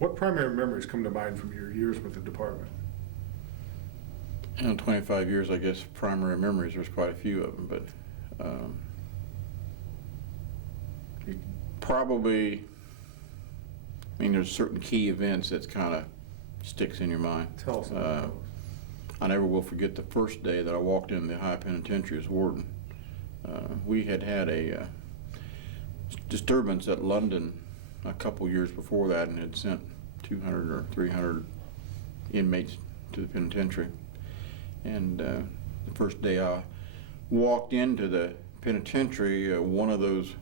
What primary memories come to mind from your years with the department? In 25 years, I guess primary memories, there's quite a few of them, but probably, I mean, there's certain key events that kind of sticks in your mind. Tell us about those. I never will forget the first day that I walked in the high penitentiary as warden. We had a disturbance at London a couple years before that and had sent 200 or 300 inmates to the penitentiary. And the first day I walked into the penitentiary, one of those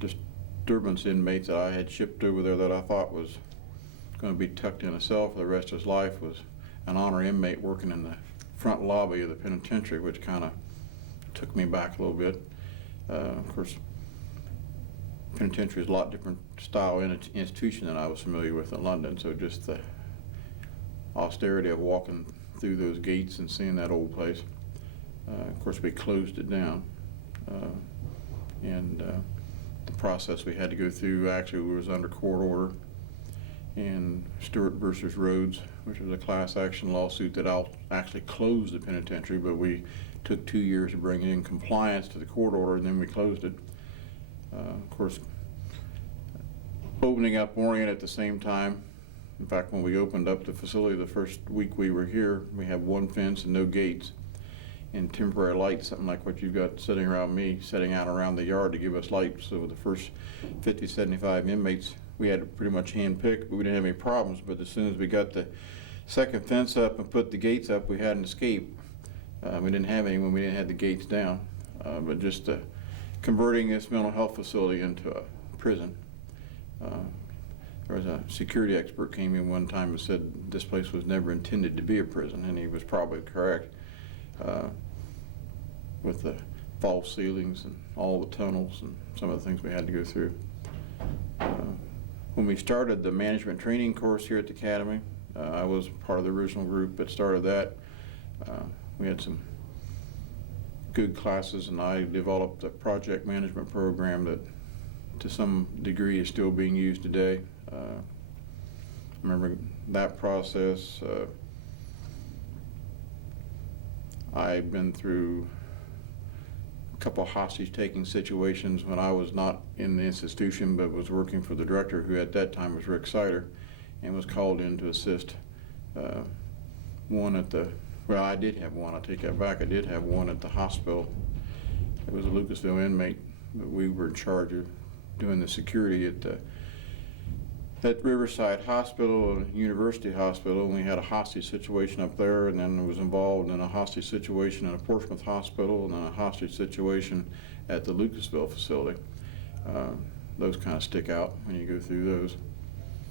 disturbance inmates that I had shipped over there that I thought was going to be tucked in a cell for the rest of his life was an honor inmate working in the front lobby of the penitentiary, which kind of took me back a little bit. Of course, penitentiary is a lot different style institution than I was familiar with in London, so just the austerity of walking through those gates and seeing that old place. Of course, we closed it down, and the process we had to go through actually was under court order in Stewart versus Rhodes, which was a class action lawsuit that actually closed the penitentiary, but we took 2 years to bring it in compliance to the court order, and then we closed it. Of course, opening up Orion at the same time. In fact, when we opened up the facility the first week we were here, we had one fence and no gates and temporary lights, something like what you've got sitting around me, setting out around the yard to give us light. So the first 50, 75 inmates, we had to pretty much hand-pick, but we didn't have any problems. But as soon as we got the second fence up and put the gates up, we had an escape. We didn't have any when we didn't have the gates down. But just converting this mental health facility into a prison. There was a security expert came in one time and said this place was never intended to be a prison, and he was probably correct. With the false ceilings and all the tunnels and some of the things we had to go through. When we started the management training course here at the Academy, I was part of the original group that started that. We had some good classes, and I developed a project management program that to some degree is still being used today. I remember that process. I've been through a couple of hostage-taking situations when I was not in the institution but was working for the director, who at that time was Rick Sider, and was called in to assist one at the, well, I did have one, I take that back, I did have one at the hospital. It was a Lucasville inmate, but we were in charge of doing the security at Riverside Hospital and University Hospital, and we had a hostage situation up there, and then was involved in a hostage situation at a Portsmouth Hospital, and then a hostage situation at the Lucasville facility. Those kind of stick out when you go through those.